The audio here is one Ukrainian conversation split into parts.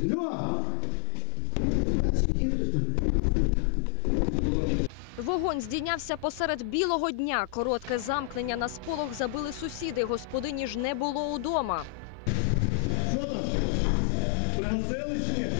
Вогонь здійнявся посеред білого дня. Коротке замкнення на сполох забили сусіди. Господині ж не було удома. Що там? Пригасили чи ні?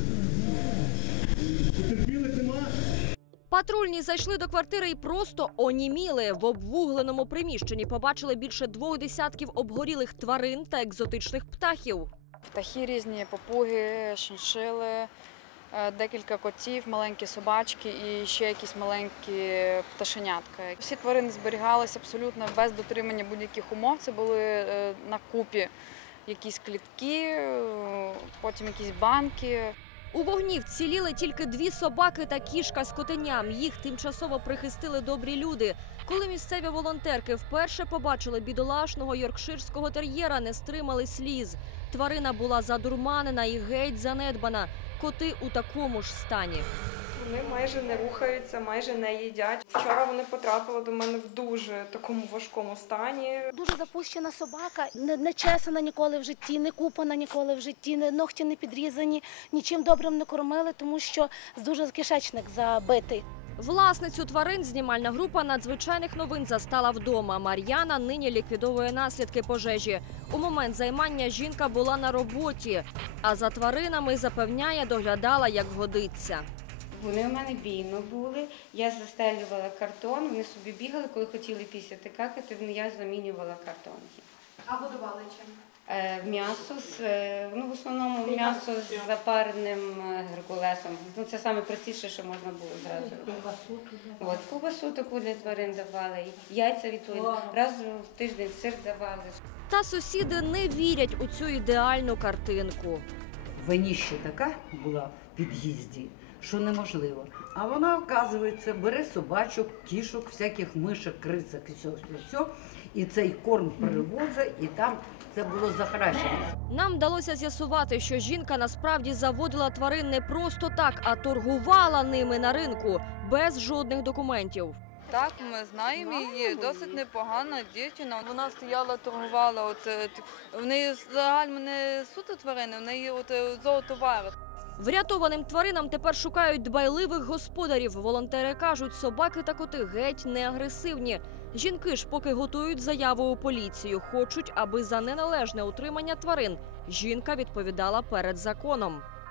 Потерпілих нема? Патрульні зайшли до квартири і просто оніміли. В обвугленому приміщенні побачили більше 2 десятків обгорілих тварин та екзотичних птахів. Птахи різні, папуги, шиншили, декілька котів, маленькі собачки і ще якісь маленькі пташенятка. Всі тварини зберігалися абсолютно без дотримання будь-яких умов. Це були на купі якісь клітки, потім якісь банки. У вогні вціліли тільки 2 собаки та кішка з котеням. Їх тимчасово прихистили добрі люди. Коли місцеві волонтерки вперше побачили бідолашного йоркширського тер'єра, не стримали сліз. Тварина була задурманена і геть занедбана. Коти у такому ж стані. Вони майже не рухаються, майже не їдять. Вчора вони потрапили до мене в дуже такому важкому стані. Дуже запущена собака, не чесана ніколи в житті, не купана ніколи в житті, ногті не підрізані, нічим добрим не кормили, тому що дуже кишечник забитий. Власницю тварин знімальна група надзвичайних новин застала вдома. Мар'яна нині ліквідовує наслідки пожежі. У момент займання жінка була на роботі, а за тваринами, запевняє, доглядала як годиться. Вони у мене бійно були, я застелювала картон, вони собі бігали, коли хотіли пісяти какати, я замінювала картонки. А годували чим? М'ясо, в основному м'ясо з запареним геркулесом. Це найпростіше, що можна було зразу. Ковбасу таку для тварин давали, яйця відповідно, раз в тиждень сир давали. Та сусіди не вірять у цю ідеальну картинку. Виніще така була в під'їзді, що неможливо. А вона, оказується, бере собачок, кішок, всяких мишок, крисок і все. І цей корм привозить, і там це було захаращено. Нам вдалося з'ясувати, що жінка насправді заводила тварин не просто так, а торгувала ними на ринку, без жодних документів. Так, ми знаємо її, досить непогана дівчина. Вона стояла, торгувала, в неї загально не суто тварини, в неї зоотовари. Врятованим тваринам тепер шукають дбайливих господарів. Волонтери кажуть, собаки та коти геть не агресивні. Жінки ж поки готують заяву у поліцію. Хочуть, аби за неналежне утримання тварин жінка відповідала перед законом.